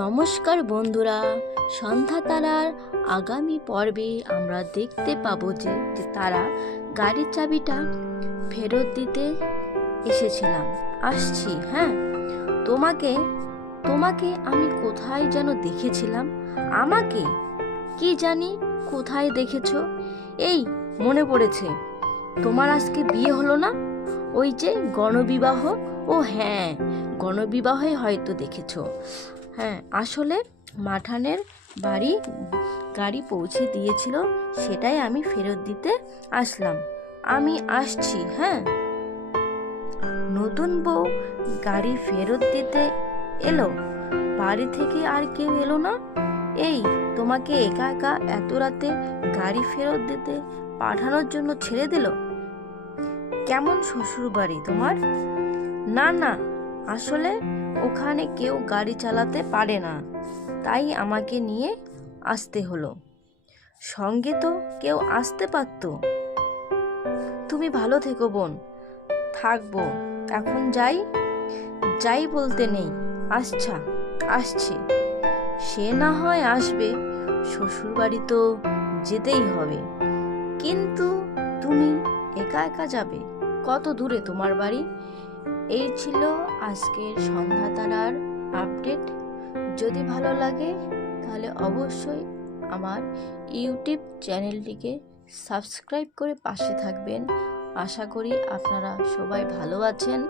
নমস্কার বন্ধুরা, সন্ধ্যা তারার আগামী পর্বে আমরা দেখতে পাবো যে তারা গাড়ির চাবিটা ফেরত দিতে আসছি। হ্যাঁ, তোমাকে তোমাকে আমি কোথায় যেন দেখেছিলাম। আমাকে কি জানি কোথায় দেখেছো? এই মনে পড়েছে, তোমার আজকে বিয়ে হলো না? ওই যে গণবিবাহ। ও হ্যাঁ, গণবিবাহে হয়তো দেখেছো। হ্যাঁ, আসলে মাঠানের বাড়ি গাড়ি পৌঁছে দিয়েছিল, সেটাই আমি ফেরত দিতে আসলাম। আমি আসছি। হ্যাঁ, নতুন বউ গাড়ি ফেরত দিতে এলো, বাড়ি থেকে আর কেউ এলো না। এই তোমাকে একা একা এত রাতে গাড়ি ফেরত দিতে পাঠানোর জন্য ছেড়ে দিল? কেমন শ্বশুর বাড়ি তোমার? না না, আসলে ওখানে কেউ গাড়ি চালাতে পারে না, তাই আমাকে নিয়ে আসতে হলো। সঙ্গে তো কেউ আসতে পারতো। তুমি ভালো থেকো বোন। থাকবো, এখন যাই। যাই বলতে নেই, আসছি। সে না হয় আসবে, শ্বশুর বাড়ি তো যেতেই হবে। কিন্তু তুমি একা একা যাবে? কত দূরে তোমার বাড়ি? এই ছিল আজকের সন্ধ্যা তারার আপডেট। যদি ভালো লাগে তাহলে অবশ্যই আমার ইউটিউব চ্যানেলটিকে সাবস্ক্রাইব করে পাশে থাকবেন। আশা করি আপনারা সবাই ভালো আছেন।